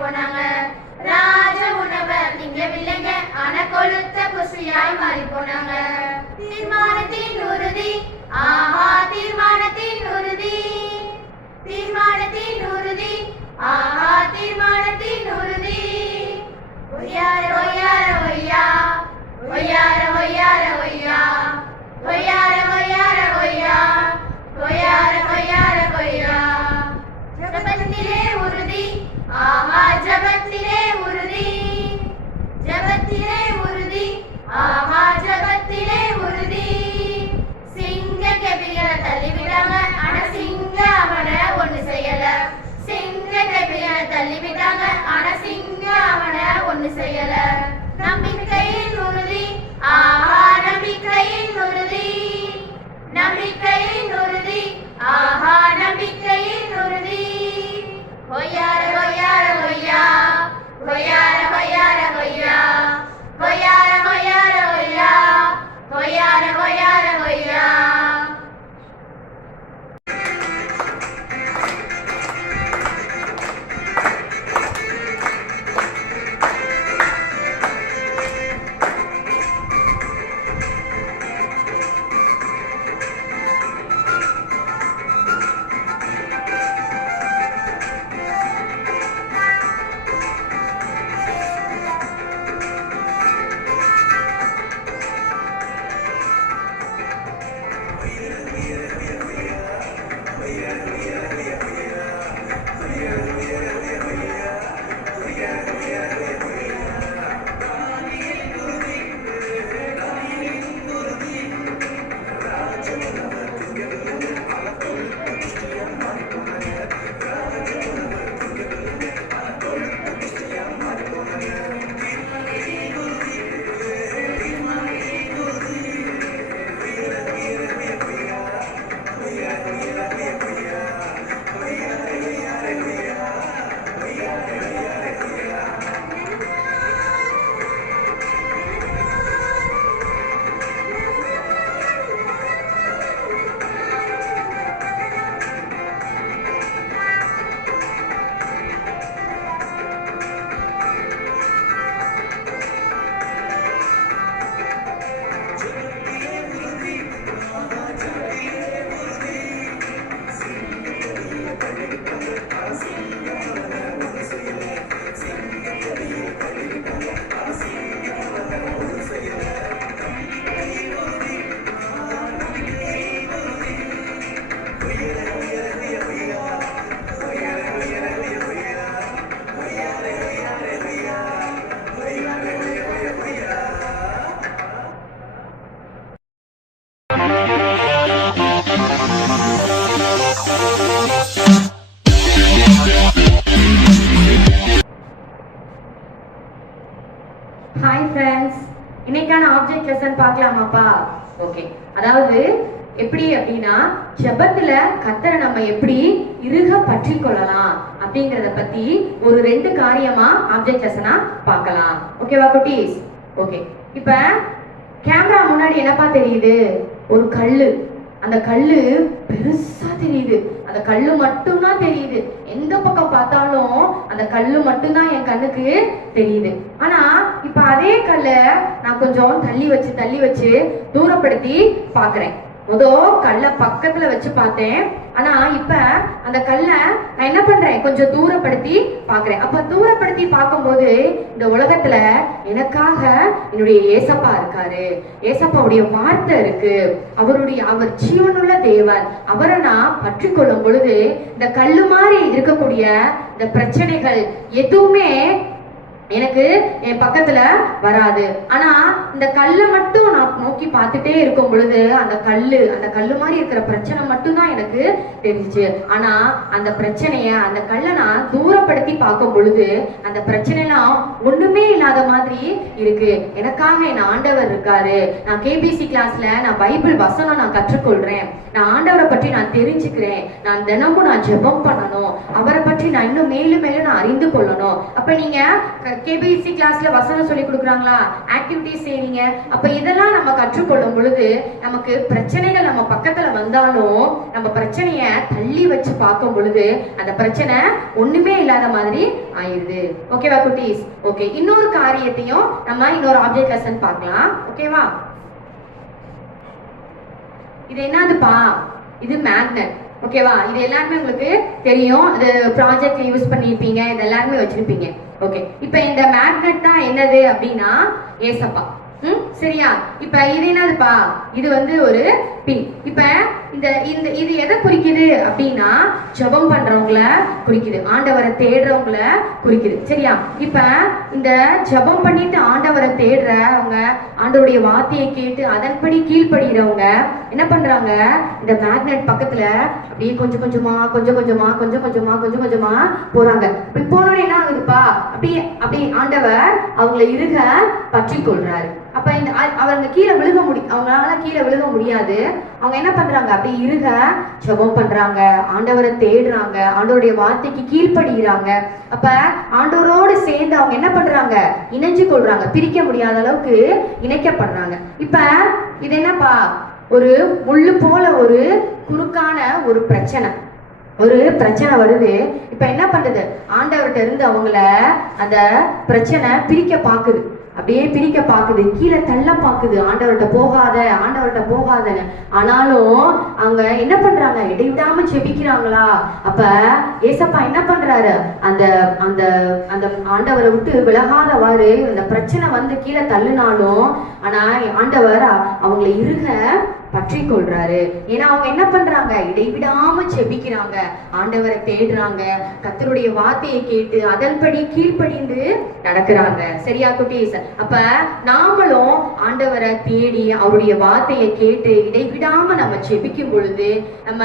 போனாங்க. ராஜ உணவை திங்கவில்லைங்க, ஆனா கொழுத்த குசியாய் மாறி போனாங்க. தீர்மானத்தின் உறுதி, ஆஹா தீர்மானத்தின் உறுதி, தீர்மானத்தின் உறுதி, ஆஹா தீர்மானத்தின் உறுதி. ஒய்யார ஒய்யார ஒய்யா, ஒய்யார ஒய்யார ஒய்யா, ஒய்யார ஒய்யார ஒய்யா, ஒய்யார ஒய்யார ஒய்யா. ஜபத்திலே உறுதி, ஆஹா ஜபத்திலே உறுதி, ஜபத்திலே உறுதி, ஆஹா ஜபத்திலே உறுதி. சிங்க கபிகளை தள்ளிவிடாம, ஆனா சிங்க அவனை ஒண்ணு செய்யல. சிங்க கபிகளை தள்ளிவிட்டாங்க, ஆனா சிங்க அவனை ஒண்ணு செய்யல. நம்பிக்கையின் உறுதி, ஆஹா நம்பிக்கையின் உறுதி, நம்பிக்கையின் உறுதி, ஆஹா நம்பிக்கையின் உறுதி. ஒய்யார ஒய்யார ஒய்யா, ஒய்யார ஒய்யார ஒய்யா, ஒய்யார ஒய்யார ஒய்யா, ஒய்யார ஒய்யார ஒய்யா. ஹாய் ஃப்ரெண்ட்ஸ், இன்னைக்கான ஆப்ஜெக்ட் லெசன் பார்க்கலாமாப்பா? ஓகே, அதாவது எப்படி அப்படின்னா ஜெபத்துல கர்த்தரை நம்ம எப்படி இறுக பற்றி கொள்ளலாம் அப்படிங்கறத பத்தி ஒரு 2 காரியமா ஆப்ஜெக்ட் லெசனா பார்க்கலாம். ஓகேவா குட்டீஸ்? ஓகே, இப்ப கேமரா முன்னாடி என்னப்பா தெரியுது? ஒரு கல்லு. அந்த கல்லு பெருசா தெரியுது. அந்த கல்லு மட்டும்தான் தெரியுது. எந்த பக்கம் பார்த்தாலும் அந்த கல்லு மட்டும்தான் என் கண்ணுக்கு தெரியுது. ஆனா இப்ப அதே கல்லை நான் கொஞ்சம் தள்ளி வச்சு தூரப்படுத்தி பாக்குறேன். கல்லை பக்கத்துல வச்சு பார்த்தேன். ஆனா இப்ப அந்த கல்லை நான் என்ன பண்றேன்? கொஞ்சம் தூரப்படுத்தி பாக்குறேன். அப்ப தூரப்படுத்தி பார்க்கும்போது இந்த உலகத்துல எனக்காக என்னுடைய ஏசப்பா இருக்காரு. ஏசப்பாவுடைய வார்த்தை இருக்கு. அவர் ஜீவனுள்ள தேவன். அவரை நான் பற்றி கொள்ளும் பொழுது இந்த கல்லு மாதிரி இருக்கக்கூடிய இந்த பிரச்சனைகள் எதுவுமே எனக்கு என் பக்கத்துல வராது. ஆனா இந்த கல்லை மட்டும் நான் நோக்கி பார்த்துட்டே இருக்கும் பொழுது அந்த கல்லு மாதிரி இருக்கிற பிரச்சனை மட்டும்தான் எனக்கு தெரிஞ்சுச்சு. ஆனா அந்த பிரச்சனைய, அந்த கல்லை நான் தூரப்படுத்தி பார்க்கும் பொழுது அந்த பிரச்சனை எல்லாம் ஒண்ணுமே இல்லாத மாதிரி இருக்கு. எனக்காக என் ஆண்டவர் இருக்காரு. நான் கேபிசி கிளாஸ்ல நான் பைபிள் வசனம் நான் கற்றுக்கொள்றேன். நான் ஆண்டவரை பற்றி நான் தெரிஞ்சுக்கிறேன். நான் தினமும் நான் ஜெபம் பண்ணணும். அவரை பற்றி நான் இன்னும் மேலும் நான் அறிந்து கொள்ளணும். அப்ப நீங்க கேபிசி கிளாஸ்ல வசனம் சொல்லி கொடுக்குறாங்களா, ஆக்டிவிட்டிஸ் செய்வீங்க. அப்ப இதெல்லாம் நம்ம கற்றுக்கொள்ளும் பொழுது நமக்கு பிரச்சனைகள் நம்ம பக்கத்துல வந்தாலும் நம்ம பிரச்சனைய தள்ளி வச்சு பார்க்கும் பொழுது அந்த பிரச்சனை ஒண்ணுமே இல்லாத மாதிரி ஆயிடுது. ஓகேவா குட்டீஸ்? ஓகே, இன்னொரு காரியத்தையும் நம்ம இன்னொரு ஆப்ஜெக்ட் லெசன் பார்க்கலாம். ஓகேவா? இது என்னதுப்பா? இது மேக்னெட். ஓகேவா? இது எல்லாருமே உங்களுக்கு தெரியும், இது ப்ராஜெக்ட்ல யூஸ் பண்ணிருப்பீங்க, இது எல்லாருமே வச்சிருப்பீங்க. ஓகே, இப்ப இந்த மேக்னெட் தான் என்னது அப்படின்னா ஏசப்பா. சரியா? இப்ப இது என்னதுப்பா? இது வந்து ஒரு பின். இப்ப இந்த இந்த இது எதை குறிக்குது அப்படின்னா ஜெபம் பண்றவங்கள குறிக்குது, ஆண்டவரை தேடுறவங்கள குறிக்குது. சரியா? இப்ப இந்த ஜெபம் பண்ணிட்டு ஆண்டவரை தேடுறவங்க, ஆண்டவருடைய வார்த்தையை கேட்டு அதன்படி கீழ்ப்படுகிறவங்க என்ன பண்றாங்க, இந்த மேக்னெட் பக்கத்துல அப்படியே கொஞ்சம் கொஞ்சமா போறாங்க. இப்படி போனோட என்ன ஆகுதுப்பா, அப்படியே ஆண்டவர் அவங்களை இறுக பற்றி கொள்றாரு. அப்ப இந்த அவங்க கீழே விழுக அவங்களால கீழே விழுக முடியாது. அவங்க என்ன பண்றாங்க, அப்படி இறுக ஜெபம் பண்றாங்க, ஆண்டவரை தேடுறாங்க, ஆண்டவருடைய வார்த்தைக்கு கீழ்ப்படுகிறாங்க. அப்ப ஆண்டவரோடு சேர்ந்து அவங்க என்ன பண்றாங்க, இணைஞ்சு கொள்றாங்க, பிரிக்க முடியாத அளவுக்கு இணைக்கப்படுறாங்க. இப்ப இது என்னப்பா, ஒரு முள்ளு போல ஒரு குறுக்கான ஒரு பிரச்சனை வருது. இப்ப என்ன பண்றது, ஆண்டவர்கிட்ட இருந்து அவங்கள அந்த பிரச்சனை பிரிக்க பாக்குது, அப்படியே பிரிக்க பாக்குது, கீழே தள்ள பாக்குது, ஆண்டவர்கிட்ட போகாதன்னு. ஆனாலும் அவங்க என்ன பண்றாங்க, இடைவிடாம செபிக்கிறாங்களா. அப்ப ஏசப்பா என்ன பண்றாரு, அந்த அந்த அந்த ஆண்டவரை விட்டு விலகாதவாறு அந்த பிரச்சனை வந்து கீழே தள்ளுனாலும் ஆனா ஆண்டவர் அவங்களை இறுக பற்றி கொள்றாரு. ஏன்னா அவங்க என்ன பண்றாங்க, இடைவிடாம செபிக்கிறாங்க, ஆண்டவரை தேடுறாங்க, கர்த்தருடைய வார்த்தையை கேட்டு அதன்படி கீழ்ப்படிந்து நடக்கிறாங்க. சரியா குட்டீஸ்? அப்ப நாமளும் ஆண்டவரை தேடி அவருடைய வார்த்தையை கேட்டு இடைவிடாம நம்ம செபிக்கும் பொழுது நம்ம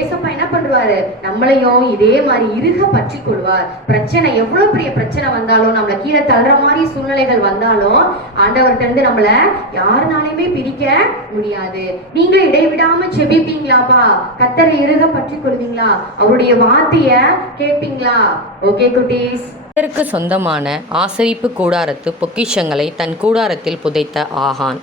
ஏசப்பா என்ன பண்ணுவாரு, நம்மளையும் இதே மாதிரி இறுக பற்றி கொள்வார். பிரச்சனை எவ்வளவு பெரிய பிரச்சனை வந்தாலும், நம்மள கீழே தள்ளுற மாதிரி சூழ்நிலைகள் வந்தாலும் ஆண்டவர்கிட்ட இருந்து நம்மள யாருனாலுமே பிரிக்க முடியாது. நீங்களும் இடைவிடாம செபிப்பீங்களாப்பா, கர்த்தரை இறுக பற்றி கொள்வீங்களா, அவருடைய வார்த்தைய கேட்பீங்களா? ஓகே குட்டீஸ். கர்த்தருக்கு சொந்தமான ஆசரிப்பு கூடாரத்து பொக்கிஷங்களை தன் கூடாரத்தில் புதைத்த ஆகான்.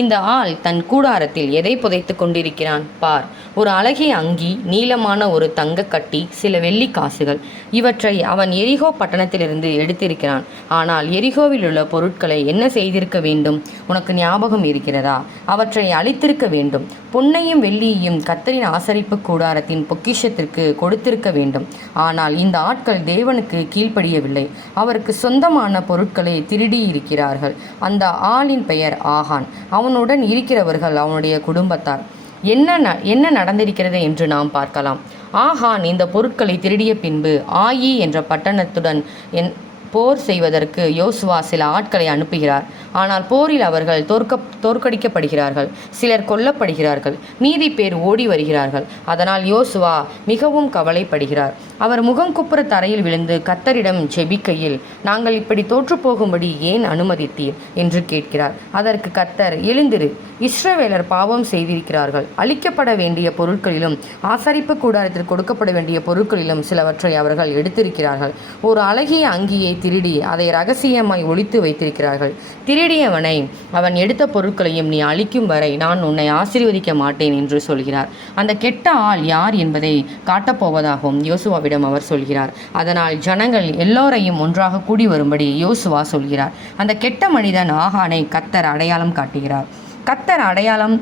இந்த ஆள் தன் கூடாரத்தில் எதை புதைத்து கொண்டிருக்கிறான் பார். ஒரு அழகிய அங்கி, நீளமான ஒரு தங்க கட்டி, சில வெள்ளி காசுகள். இவற்றை அவன் எரிகோ பட்டணத்திலிருந்து எடுத்திருக்கிறான். ஆனால் எரிகோவில் உள்ள பொருட்களை என்ன செய்திருக்க வேண்டும்? உனக்கு ஞாபகம் இருக்கிறதா? அவற்றை அழித்திருக்க வேண்டும். பொன்னையும் வெள்ளியையும் கர்த்தரின் ஆசரிப்பு கூடாரத்தின் பொக்கிஷத்திற்கு கொடுத்திருக்க வேண்டும். ஆனால் இந்த ஆட்கள் தேவனுக்கு கீழ்ப்படியவில்லை, அவருக்கு சொந்தமான பொருட்களை திருடி இருக்கிறார்கள். அந்த ஆளின் பெயர் ஆகான், அவனுடன் இருக்கிறவர்கள் அவனுடைய குடும்பத்தார். என்ன நடந்திருக்கிறது என்று நாம் பார்க்கலாம். ஆகான் இந்த பொருட்களை திருடிய பின்பு ஆயி என்ற பட்டணத்துடன் போர் செய்வதற்கு யோசுவா சில ஆட்களை அனுப்புகிறார். ஆனால் போரில் அவர்கள் தோற்கடிக்கப்படுகிறார்கள், சிலர் கொல்லப்படுகிறார்கள், மீதி பேர் ஓடி வருகிறார்கள். அதனால் யோசுவா மிகவும் கவலைப்படுகிறார். அவர் முகங்குப்புற தரையில் விழுந்து கர்த்தரிடம் ஜெபிக்கையில், நாங்கள் இப்படி தோற்றுப்போகும்படி ஏன் அனுமதித்தீர் என்று கேட்கிறார். அதற்கு கர்த்தர், எழுந்திரு, இஸ்ரவேலர் பாவம் செய்திருக்கிறார்கள். அழிக்கப்பட வேண்டிய பொருட்களிலும் ஆசரிப்பு கூடாரத்தில் கொடுக்கப்பட வேண்டிய பொருட்களிலும் சிலவற்றை அவர்கள் எடுத்திருக்கிறார்கள். ஒரு அழகிய அங்கியை திருடி அதை ரகசியமாய் ஒளித்து வைத்திருக்கிறார்கள். திருடியவனை அவன் எடுத்த பொருட்களையும் நீ அழிக்கும் வரை நான் உன்னை ஆசீர்வதிக்க மாட்டேன் என்று சொல்கிறார். அந்த கெட்ட ஆள் யார் என்பதை காட்டப்போவதாகவும் யோசுவாவிடம் அவர் சொல்கிறார். அதனால் ஜனங்கள் எல்லோரையும் ஒன்றாக கூடி வரும்படி யோசுவா சொல்கிறார். அந்த கெட்ட மனிதன் ஆகானை கர்த்தர் அடையாளம் காட்டுகிறார். கர்த்தர் அடையாளம்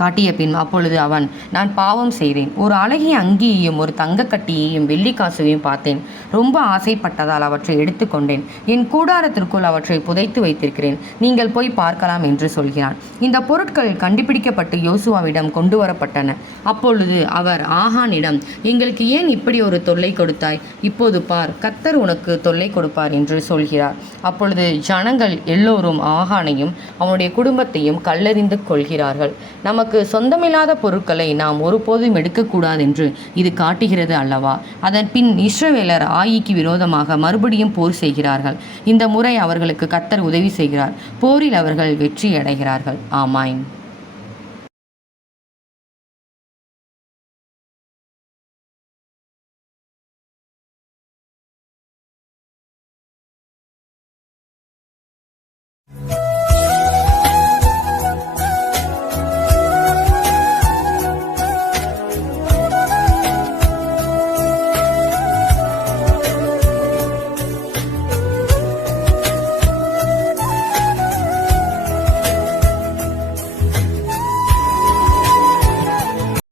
காட்டிய பின் அப்பொழுது அவன், நான் பாவம் செய்தேன். ஒரு அழகிய அங்கியையும் ஒரு தங்க கட்டியையும் வெள்ளி காசுவையும் பார்த்தேன். ரொம்ப ஆசைப்பட்டதால் அவற்றை எடுத்துக்கொண்டேன். என் கூடாரத்திற்குள் அவற்றை புதைத்து வைத்திருக்கிறேன். நீங்கள் போய் பார்க்கலாம் என்று சொல்கிறான். இந்த பொருட்கள் கண்டுபிடிக்கப்பட்டு யோசுவாவிடம் கொண்டு வரப்பட்டன. அப்பொழுது அவர் ஆகானிடம், எங்களுக்கு ஏன் இப்படி ஒரு தொல்லை கொடுத்தாய்? இப்போது பார், கர்த்தர் உனக்கு தொல்லை கொடுப்பார் என்று சொல்கிறார். அப்பொழுது ஜனங்கள் எல்லோரும் ஆகானையும் அவனுடைய குடும்பத்தையும் கல்லெறிந்து கொள்கிறார்கள். நமக்கு சொந்தமில்லாத பொருட்களை நாம் ஒருபோதும் எடுக்கக்கூடாது என்று இது காட்டுகிறது அல்லவா? அதன் பின் இஸ்ரவேலர் ஆயிக்கு விரோதமாக மறுபடியும் போர் செய்கிறார்கள். இந்த முறை அவர்களுக்கு கர்த்தர் உதவி செய்கிறார். போரில் அவர்கள் வெற்றி அடைகிறார்கள். ஆமாம்.